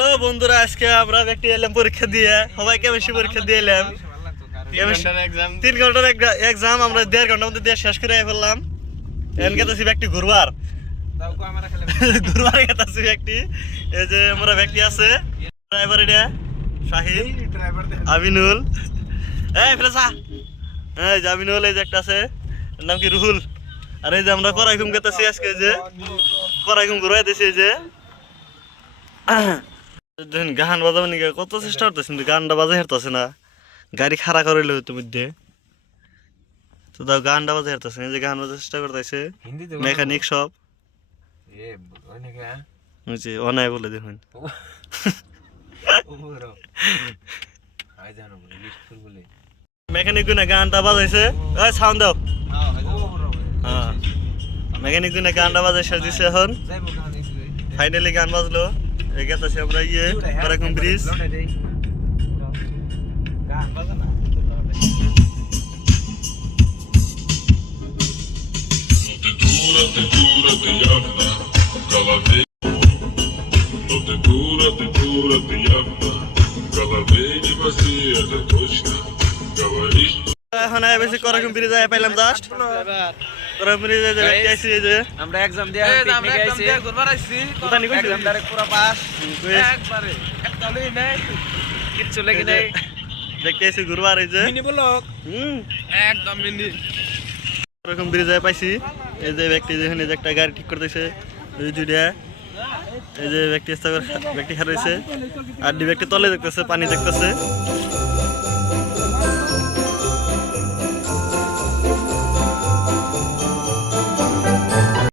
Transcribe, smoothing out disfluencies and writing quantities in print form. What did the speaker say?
Hello বন্ধুরা, আজকে আমরা একটি এলাম পরীক্ষা দিয়ে, সবাই কেমিস্ট্রি পরীক্ষা দিয়ে এলাম। 3 ঘন্টার এক্সাম আমরা 1.5 ঘন্টার মধ্যে দিয়ে শেষ করে ফেললাম। এন গেতেছি ব্যক্তি ঘুরবার গেতেছি ব্যক্তি। এই যে আমরা ব্যক্তি আছে ড্রাইভার, এটা শাহিদ, আমিনুল, এই ফেলেসা, এই যে আমিনুল, এই যে একটা আছে এর নাম কি রুহুল। আর এই যে আমরা করাইকুম গেতেছি আজকে, যে করাইকুম ঘুরাইতেছি। এই যে গান বাজাবো নাকি কত চেষ্টা করতেছি, কিন্তু গানটা বাজাই হারতেছে না। গাড়ি খাড়া করাইলে হইতো মধ্যে, তো দাও গানটা বাজাই হারতেছে। এই যে গান বাজার চেষ্টা করতেছে মেকানিক সব, অনায় বলে দেখুন। মেকানিক গুনা গানটা বাজাইছে, সাউন্ড দাও। হ্যাঁ, মেকানিক গুনা গানটা বাজাই শেষ দিচ্ছে। এখন ফাইনালি গান বাজলো। গেতেছি আমরা করাইকুম ব্রিজ। এখন বেশি করাইকুম ব্রিজ পাইলাম জাস্ট। করাইকুম ব্রিজে যে ব্যক্তি আইছি, এই যে আমরা এক্সাম দিয়ে পিকনিক আইছি, ঘুরবার আইছি। কোথায় নিয়ে একদম ডাইরেক্ট পুরো পাস, একবারে একদমই নাই, কিচ্ছু লাগি নাই। দেখতে আইছি ঘুরবার। এই যে মিনি ব্লক, একদম মিনি। করাইকুম ব্রিজে পাইছি। এই যে ব্যক্তি যেখানে যে একটা গাড়ি ঠিক করতেছে, এই দুইটা। এই যে ব্যক্তি ব্যক্তি হারাইছে, আর দুই ব্যক্তি তলে দেখতেছে, পানি দেখতেছে।